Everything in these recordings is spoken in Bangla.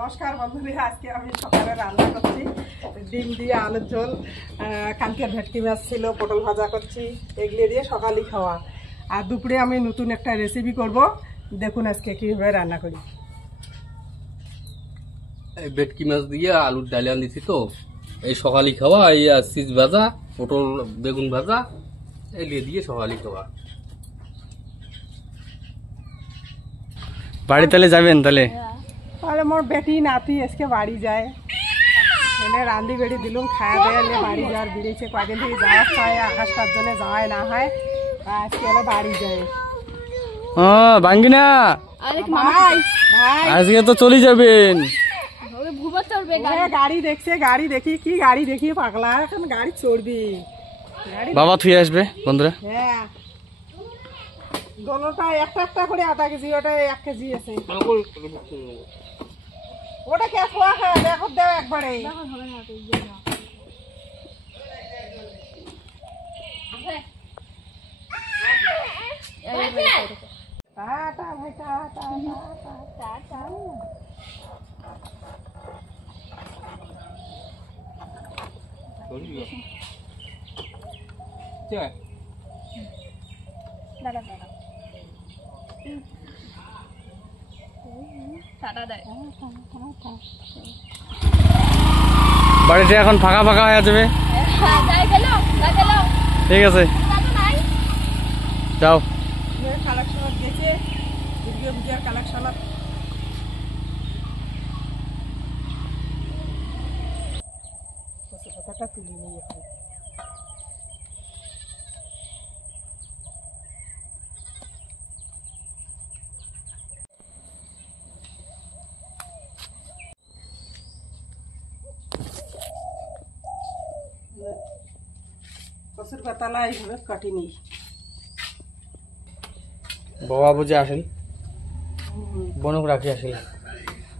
নমস্কার বন্ধুরা, আজকে আমি সকালে রান্না করছি ডিম দিয়ে আলুর ঝোল, কালকে ভেটকি মাছ ছিল, পটল ভাজা করছি, এগুলো দিয়ে সকালে খাওয়া। আর দুপুরে আমি নতুন একটা রেসিপি করব, দেখুন আজকে কীভাবে রান্না করি। এই ভেটকি মাছ দিয়ে আলুর ডাল দিছি, তো এই সকালে খাওয়া। এই চিজ ভাজা, পটল বেগুন ভাজা, এগুলো দিয়ে সকালে খাওয়া। বাড়ি তাহলে যাবেন? তাহলে তাহলে মোর বেটি নাতি আজকে বাড়ি যায়, এনে রান্ধি বেড়ি দিলুম, খাওয়া দেয় বাড়ি যাওয়ার বেরিয়েছে। কয়েকদিন থেকে যাওয়ার চায়, আকাশটার জন্য যাওয়াই না হয়, আজকে হলো বাড়ি যায়। ও বাঙ্গিনা, ভাই ভাই আজকে তো চলে যাবেন। গাড়ি দেখছে, গাড়ি দেখি কি গাড়ি দেখি পাগলা, এখন গাড়ি চড়বি। বাবা থুয়ে আসবে বন্ধুরা। হ্যাঁ, দোনোটা একটা একটা করে আধা কেজি, ওটা 1 কেজি আছে। ওটা কে খোয়া খায় দেখো, দেও একবারে। টাটা ভাই, টাটা টাটা। বাড়িতে এখন ফাঁকা ফাঁকা হয়ে যাবে। ঠিক আছে, যাও। কালেকশন দিয়েছে, দুর্গা পূজার কালেকশন। কথাটা তুলে নিই এখন। কচুর পাতালা এইভাবে কাটি নিই। বাবা বুঝে আসেন, বনুক রাখি আসেন।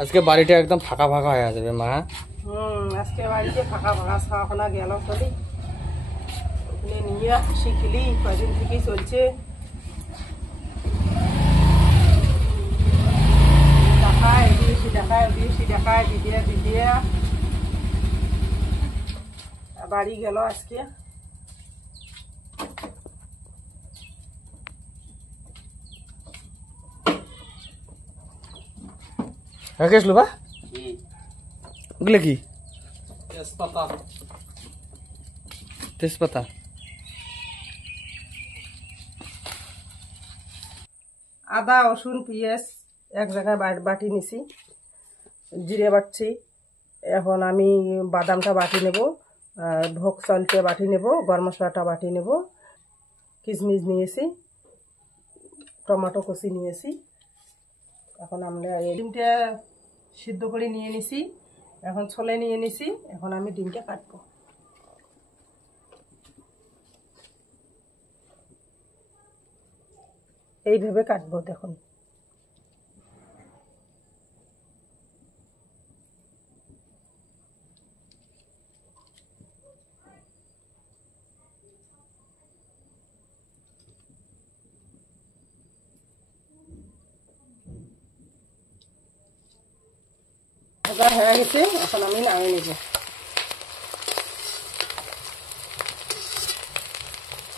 আজকে বাড়িটা একদম ফাঁকা ফাঁকা হয়ে যাবে মা। আজকে বাড়িতে ফাঁকা ফাঁকা, ছাওয়াখানা গেল চলি, ওখানে নিয়ে শিখলি, কদিন থেকেই চলছে। দেখায় এদিকে দেখায়, ওদিকে দেখায়, দিদিয়া দিদিয়া বাড়ি গেল আজকে। রাকেশ লোবা ওগুলো কি? তেজপাতা। তেজপাতা। আদা রসুন পেঁয়াজ এক জায়গায় বাটি নিছি, জিরে বাটছি। এখন আমি বাদামটা বাটি নেব, ভোগ চালটা বাটি নেব, গরম মশলাটা বাটি নেব, কিশমিশ নিয়েছি, টমেটো কষি নিয়েছি। এখন আমরা এই ডিমটা সিদ্ধ করে নিয়ে নিছি, এখন ছোলে নিয়ে নিছি। এখন আমি ডিমটা কাটবো। এইভাবে কাটবো, দেখুন। ভাজা হয়ে গেছে, এখন আমি নামিয়ে নেব।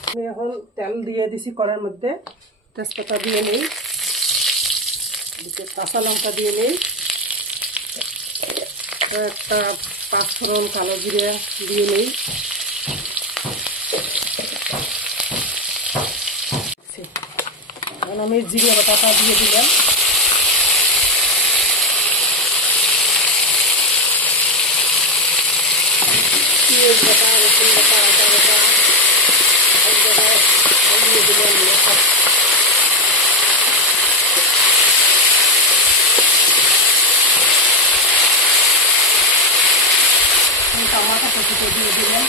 আমি এখন তেল দিয়ে দিছি কড়াইয়ের মধ্যে, তেজপাতা দিয়ে নেই, কাঁচা লঙ্কা দিয়ে নেই, একটা 5 ফোড়ন কালো জিরে দিয়ে নেই। এখন আমি জিরে বাটাটা দিয়ে দিলাম। পেঁয়াজ বাটা, রসুন বাটা, আদা বাটা এক জায়গায় দিয়ে দিলাম। টমাটো কুচিতে দিয়ে দিলাম।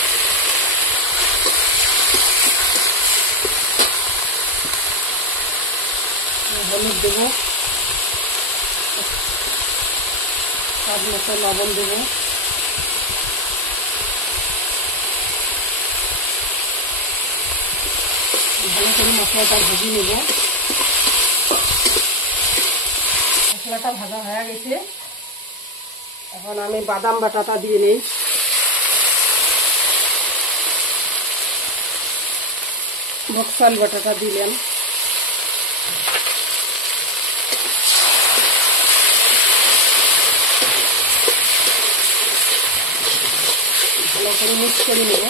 হলুদ দেবো, স্বাদ মতো লবণ দেবো। ভালো করে মশলাটা ভেজে নেব। মশলাটা ভাজা হয়ে গেছে, এখন আমি বাদাম বাটাটা দিয়ে নিই। ভোগ চাল বাটাটা দিলাম। ভালো করে মিক্স করে নেব,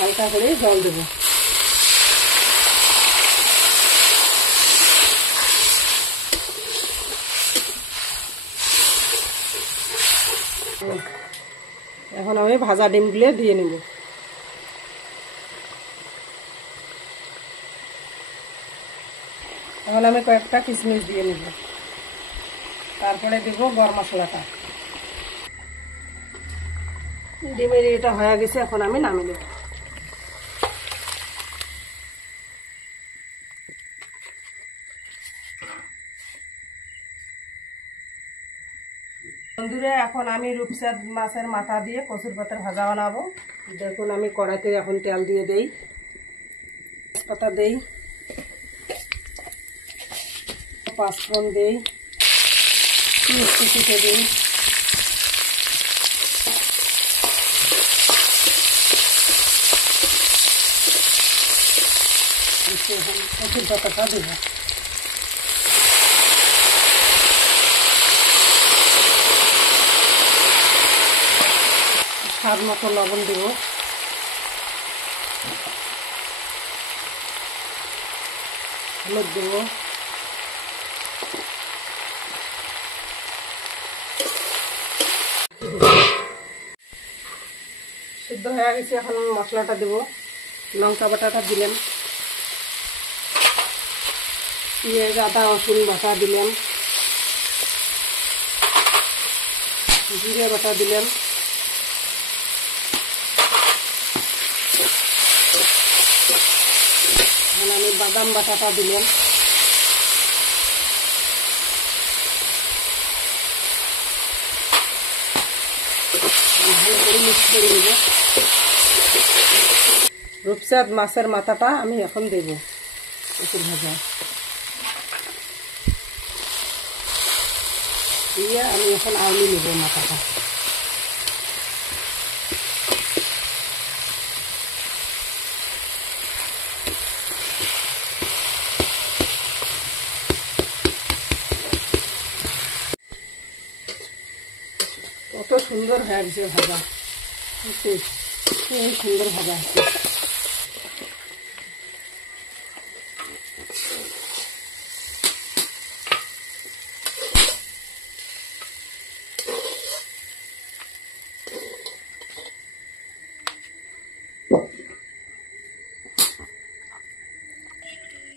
হালকা করে জল দেব। এখন আমি ভাজা ডিমগুলো দিয়ে নেব। এখন আমি কয়েকটা কিশমিশ দিয়ে নেব, তারপরে দেব গরম মশলাটা। ডিমের এটা হয়ে গেছে, এখন আমি নামিয়ে নেব। বন্ধুরা, এখন আমি রূপচাঁদ মাছের মাথা দিয়ে কচুর পাতার ভাজা বানাবো। দেখুন আমি কড়াইতে এখন তেল দিয়ে দেই, তেজপাতা দেই, পাঁচফোড়ন দেই, মিষ্টি কুচে দিই, কচুর পাতাটা দেব। স্বাদ মতো লবণ দেব, হলুদ দেব, সিদ্ধ হয়ে গেছে। এখন মশলাটা দেব। লঙ্কা বাটাটা দিলাম, পেঁয়াজ আদা রসুন বাটা দিলাম, জিরে বাটা দিলাম, আমি বাদাম বাটাটা দিলাম, ভালো করে মিক্স করে নেব। রূপচাঁদ মাছের মাথাটা আমি এখন দেব কচুর ভাজা দিয়ে। আমি এখন আউলি নেব মাথাটা। কত সুন্দর হয়ে গেছে ভাজা, খুব সুন্দর ভাজা হচ্ছে।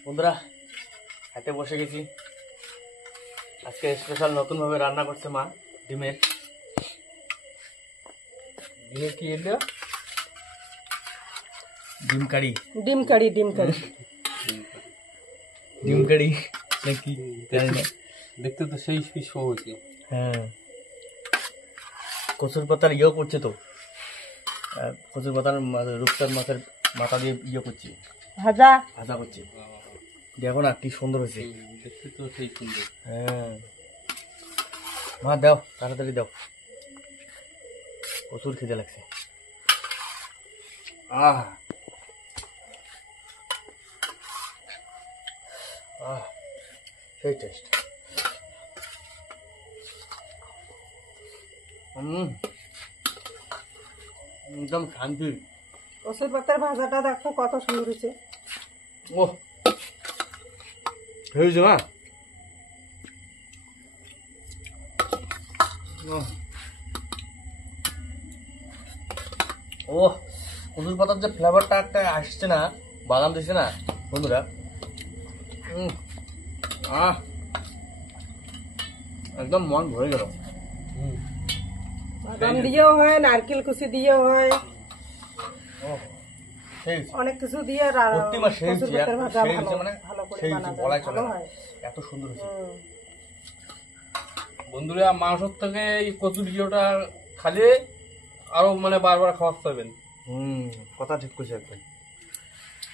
বন্ধুরা, হাতে বসে গেছি। আজকে স্পেশাল নতুন ভাবে রান্না করছে মা, ডিমের ডিমের কি এলো, ডিম কারি। ডিম কারি, ডিম কারি, ডিম কারি নাকি জানি না, দেখতে তো সেই শো হয়েছে। হ্যাঁ, কচুর পাতার ইয়ে করছে তো, কচুর পাতার রূপচাঁদ মাছের মাথা দিয়ে ইয়ে করছি, ভাজা ভাজা করছি। দেখো না কি সুন্দর হয়েছে, দেখতে তো সেই সুন্দর। হ্যাঁ মা দাও, তাড়াতাড়ি দাও, প্রচুর খিদে লাগছে। আহ আহ সেই টেস্ট। একদম শান্তি। কচুর পাতার ভাজাটা দেখো কত সুন্দর হয়েছে। ও হয়েছে মা, ও কচুর পাতার যে ফ্লেভারটা একটা আসছে না, বাদাম দিচ্ছে না বন্ধুরা, একদম মন ভরে গেল। বাদাম দিয়েও হয়, নারকেল কুচি দিয়েও হয়, অনেক কিছু দিয়ে সত্যি মা সেই কচুর পাতার ভাজা মানে ভালো করে সেই বানানো বলাই যায়, চলে ভালো না, হয়। এত সুন্দর হয়েছে। বন্ধুরা, মাংসের থেকে এই কচুর ঘিওটা খালে আরো মানে বারবার খাওয়াতে পারবেন। কথা ঠিক কইছে একদম।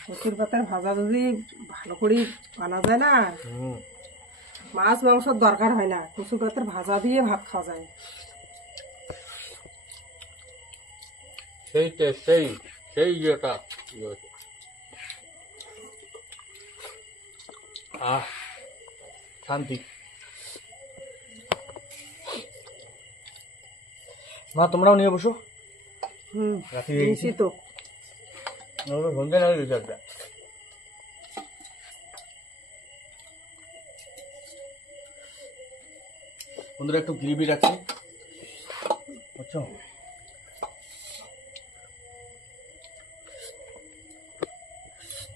কচুর পাতার ভাজা যদি ভালো করে বানা যায় না, মাছ মাংসর দরকার হয় না, কচু পাতার ভাজা দিয়ে ভাত খাওয়া যায়। সেই টেস্ট, সেই ইয়েটা ইয়ে হয়েছে। শান্তি। মা তোমরাও নিয়ে বসো। রাতে নিয়েছি তো। সন্ধ্যা লাগে গেছে একটা। বন্ধুরা একটু গ্রেভি রাখছি, বুঝছো?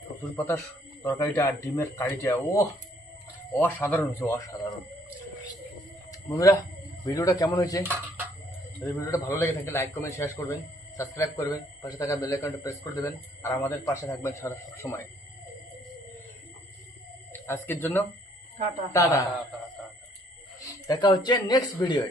কচুর পাতার তরকারিটা আর ডিমের কারিটা অসাধারণ হয়েছে, অসাধারণ। বন্ধুরা ভিডিওটা কেমন হয়েছে? যদি ভিডিওটা ভালো লেগে থাকে লাইক কমেন্ট শেয়ার করবেন, সাবস্ক্রাইব করবেন, পাশে থাকা বেল আইকনটা প্রেস করে দেবেন, আর আমাদের পাশে থাকবেন সারা সময়। আজকের জন্য টাটা। টাটা। দেখা হচ্ছে নেক্সট ভিডিওয়।